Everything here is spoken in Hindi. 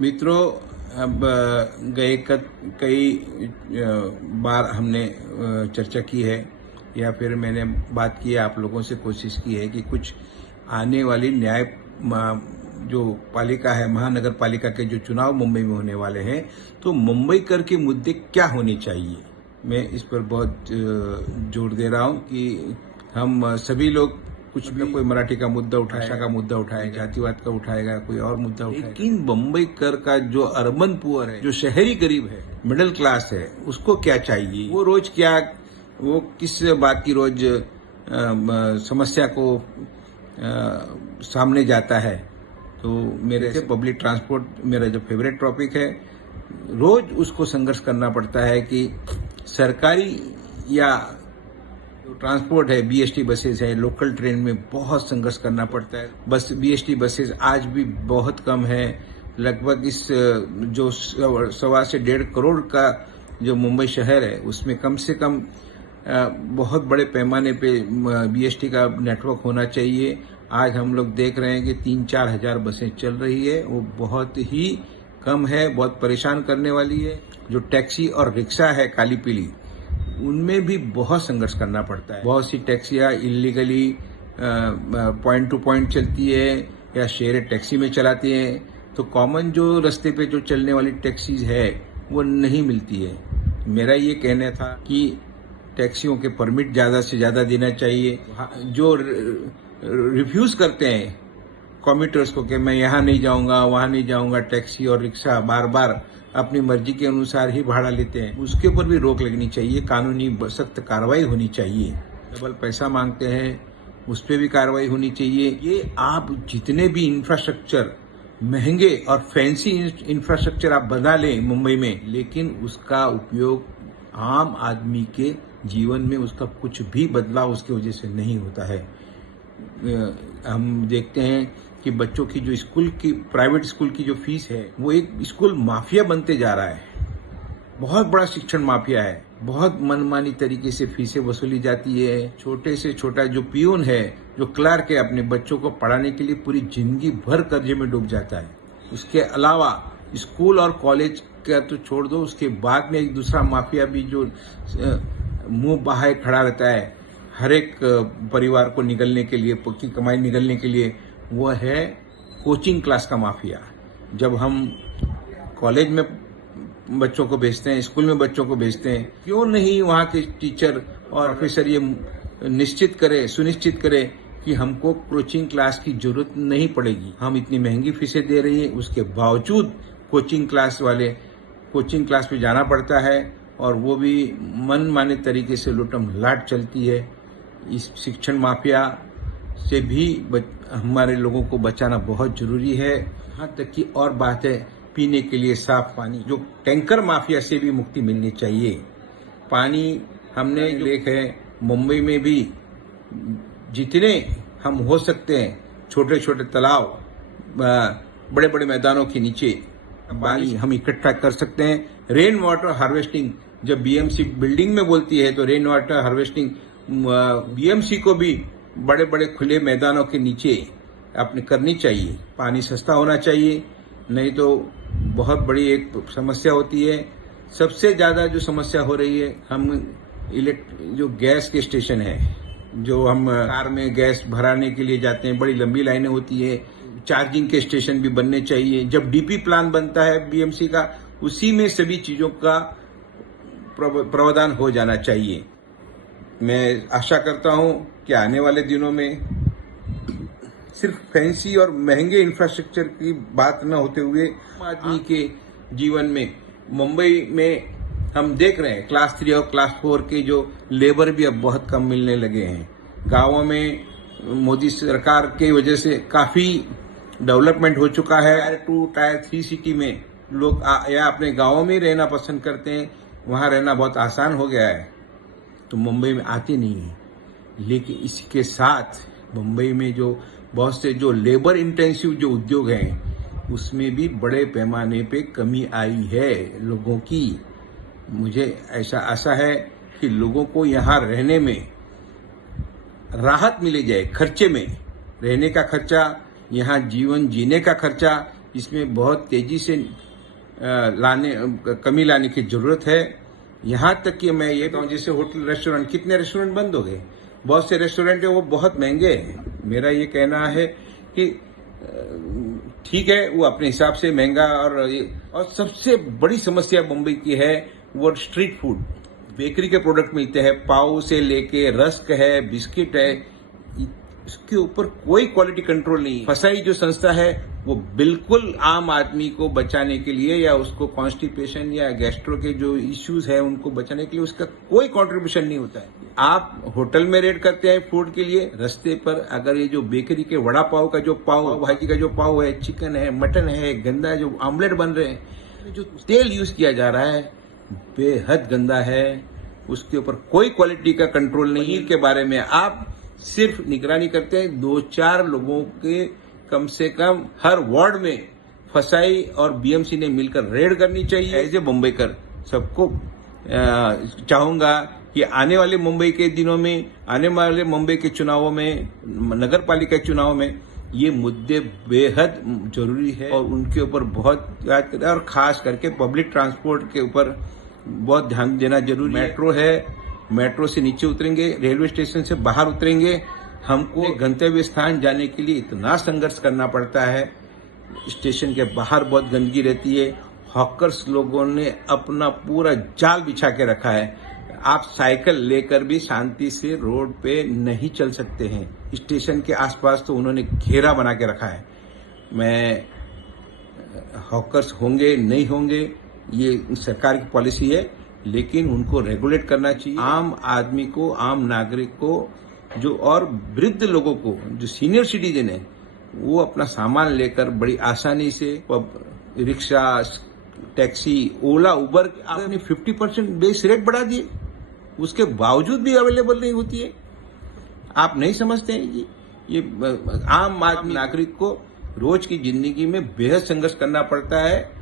मित्रों, अब कई बार हमने चर्चा की है या फिर मैंने बात की है, आप लोगों से कोशिश की है कि कुछ आने वाली जो पालिका है, महानगर पालिका के जो चुनाव मुंबई में होने वाले हैं, तो मुंबई कर के मुद्दे क्या होने चाहिए। मैं इस पर बहुत जोर दे रहा हूं कि हम सभी लोग कुछ भी, कोई मराठी का मुद्दा उठाएगा, भाषा का मुद्दा उठाएगा, जातिवाद का उठाएगा, कोई और मुद्दा उठाएगा, लेकिन मुंबई कर का जो अर्बन पुअर है, जो शहरी गरीब है, मिडिल क्लास है, उसको क्या चाहिए, वो रोज क्या, वो किस बात की रोज समस्या को सामने जाता है। तो मेरे से पब्लिक ट्रांसपोर्ट मेरा जो फेवरेट टॉपिक है, रोज उसको संघर्ष करना पड़ता है कि सरकारी या जो ट्रांसपोर्ट है, बीएसटी बसेस है, लोकल ट्रेन में बहुत संघर्ष करना पड़ता है। बस बीएसटी बसेस आज भी बहुत कम है। लगभग इस जो 1.25 से 1.5 करोड़ का जो मुंबई शहर है, उसमें कम से कम बहुत बड़े पैमाने पे बीएसटी का नेटवर्क होना चाहिए। आज हम लोग देख रहे हैं कि 3-4 हजार बसें चल रही है, वो बहुत ही कम है, बहुत परेशान करने वाली है। जो टैक्सी और रिक्शा है काली पीली, उनमें भी बहुत संघर्ष करना पड़ता है। बहुत सी टैक्सियां इलीगली पॉइंट टू पॉइंट चलती है या शेयर टैक्सी में चलाती हैं, तो कॉमन जो रास्ते पे जो चलने वाली टैक्सीज है वो नहीं मिलती है। मेरा ये कहना था कि टैक्सियों के परमिट ज्यादा से ज्यादा देना चाहिए। जो रिफ्यूज करते हैं कम्यूटर्स को कि मैं यहाँ नहीं जाऊंगा, वहां नहीं जाऊंगा, टैक्सी और रिक्शा बार बार अपनी मर्जी के अनुसार ही भाड़ा लेते हैं, उसके ऊपर भी रोक लगनी चाहिए। कानूनी सख्त कार्रवाई होनी चाहिए। डबल पैसा मांगते हैं, उस पर भी कार्रवाई होनी चाहिए। ये आप जितने भी इंफ्रास्ट्रक्चर, महंगे और फैंसी इंफ्रास्ट्रक्चर आप बना लें मुंबई में, लेकिन उसका उपयोग आम आदमी के जीवन में उसका कुछ भी बदलाव उसकी वजह से नहीं होता है। हम देखते हैं कि बच्चों की जो स्कूल की, प्राइवेट स्कूल की जो फीस है, वो एक स्कूल माफिया बनते जा रहा है। बहुत बड़ा शिक्षण माफिया है। बहुत मनमानी तरीके से फीसें वसूली जाती है। छोटे से छोटा जो पियून है, जो क्लर्क है, अपने बच्चों को पढ़ाने के लिए पूरी जिंदगी भर कर्जे में डूब जाता है। उसके अलावा स्कूल और कॉलेज का तो छोड़ दो, उसके बाद में एक दूसरा माफिया भी जो मुंह बहाए खड़ा रहता है हर एक परिवार को निगलने के लिए, पक्की कमाई निगलने के लिए, वो है कोचिंग क्लास का माफिया। जब हम कॉलेज में बच्चों को भेजते हैं, स्कूल में बच्चों को भेजते हैं, क्यों नहीं वहाँ के टीचर और प्रोफेसर ये सुनिश्चित करे कि हमको कोचिंग क्लास की जरूरत नहीं पड़ेगी। हम इतनी महंगी फीसें दे रही हैं, उसके बावजूद कोचिंग क्लास पे जाना पड़ता है, और वो भी मनमाने तरीके से लूटम लाट चलती है। इस शिक्षण माफिया से भी हमारे लोगों को बचाना बहुत जरूरी है। यहाँ तक की और बात है, पीने के लिए साफ पानी, जो टैंकर माफिया से भी मुक्ति मिलनी चाहिए। पानी हमने देख है मुंबई में भी जितने हम हो सकते हैं, छोटे छोटे तालाब, बड़े बड़े मैदानों के नीचे पानी हम इकट्ठा कर सकते हैं। रेन वाटर हार्वेस्टिंग जब बीएमसी बिल्डिंग में बोलती है, तो रेन वाटर हार्वेस्टिंग बीएमसी को भी बड़े बड़े खुले मैदानों के नीचे अपने करनी चाहिए। पानी सस्ता होना चाहिए, नहीं तो बहुत बड़ी एक समस्या होती है। सबसे ज्यादा जो समस्या हो रही है, हम जो गैस के स्टेशन है, जो हम कार में गैस भराने के लिए जाते हैं, बड़ी लंबी लाइनें होती है। चार्जिंग के स्टेशन भी बनने चाहिए। जब डीपी प्लान बनता है बीएमसी का, उसी में सभी चीजों का प्रावधान हो जाना चाहिए। मैं आशा करता हूं कि आने वाले दिनों में सिर्फ फैंसी और महंगे इंफ्रास्ट्रक्चर की बात न होते हुए आदमी के जीवन में, मुंबई में हम देख रहे हैं क्लास 3 और क्लास 4 के जो लेबर भी अब बहुत कम मिलने लगे हैं। गांवों में मोदी सरकार की वजह से काफी डेवलपमेंट हो चुका है। टायर 2, टायर 3 सिटी में लोग या अपने गांवों में रहना पसंद करते हैं, वहां रहना बहुत आसान हो गया है, तो मुंबई में आते नहीं है। लेकिन इसके साथ मुंबई में जो बहुत से जो लेबर इंटेंसिव जो उद्योग हैं, उसमें भी बड़े पैमाने पे कमी आई है लोगों की। मुझे ऐसा आशा है कि लोगों को यहाँ रहने में राहत मिले जाए, खर्चे में, रहने का खर्चा, यहाँ जीवन जीने का खर्चा इसमें बहुत तेजी से कमी लाने की जरूरत है। यहाँ तक कि मैं ये कहूँ, जैसे होटल रेस्टोरेंट, कितने रेस्टोरेंट बंद हो गए, बहुत से रेस्टोरेंट है वो बहुत महंगे हैं। मेरा ये कहना है कि ठीक है, वो अपने हिसाब से महंगा, और सबसे बड़ी समस्या मुंबई की है वो स्ट्रीट फूड। बेकरी के प्रोडक्ट मिलते हैं, पाव से लेके रस्क है, बिस्किट है, इसके ऊपर कोई क्वालिटी कंट्रोल नहीं है। फसाई जो संस्था है वो बिल्कुल आम आदमी को बचाने के लिए, या उसको कॉन्स्टिपेशन या गैस्ट्रो के जो इश्यूज है उनको बचाने के लिए उसका कोई कंट्रीब्यूशन नहीं होता है। आप होटल में रेड करते हैं फूड के लिए, रास्ते पर अगर ये जो बेकरी के वड़ा पाव का जो पाव भाजी का जो पाव है, चिकन है, मटन है, गंदा जो आमलेट बन रहे हैं, जो तेल यूज किया जा रहा है बेहद गंदा है, उसके ऊपर कोई क्वालिटी का कंट्रोल नहीं। पनीर के बारे में आप सिर्फ निगरानी करते हैं, 2-4 लोगों के कम से कम हर वार्ड में फसाई और बीएमसी ने मिलकर रेड करनी चाहिए। एज ए मुंबईकर सबको चाहूंगा कि आने वाले मुंबई के दिनों में, आने वाले मुंबई के चुनावों में, नगर पालिका चुनाव में ये मुद्दे बेहद जरूरी है और उनके ऊपर बहुत याद करें, और खास करके पब्लिक ट्रांसपोर्ट के ऊपर बहुत ध्यान देना जरूरी है। मेट्रो है, मेट्रो से नीचे उतरेंगे, रेलवे स्टेशन से बाहर उतरेंगे, हमको गंतव्य स्थान जाने के लिए इतना संघर्ष करना पड़ता है। स्टेशन के बाहर बहुत गंदगी रहती है, हॉकर्स लोगों ने अपना पूरा जाल बिछा के रखा है। आप साइकिल लेकर भी शांति से रोड पे नहीं चल सकते हैं। स्टेशन के आसपास तो उन्होंने घेरा बना के रखा है। मैं हॉकर्स होंगे नहीं होंगे ये सरकार की पॉलिसी है, लेकिन उनको रेगुलेट करना चाहिए। आम आदमी को, आम नागरिक को, जो और वृद्ध लोगों को, जो सीनियर सिटीजन है, वो अपना सामान लेकर बड़ी आसानी से रिक्शा, टैक्सी, ओला, उबर आपने 50% बेस रेट बढ़ा दिए, उसके बावजूद भी अवेलेबल नहीं होती है। आप नहीं समझते हैं कि ये आम आदमी नागरिक को रोज की जिंदगी में बेहद संघर्ष करना पड़ता है।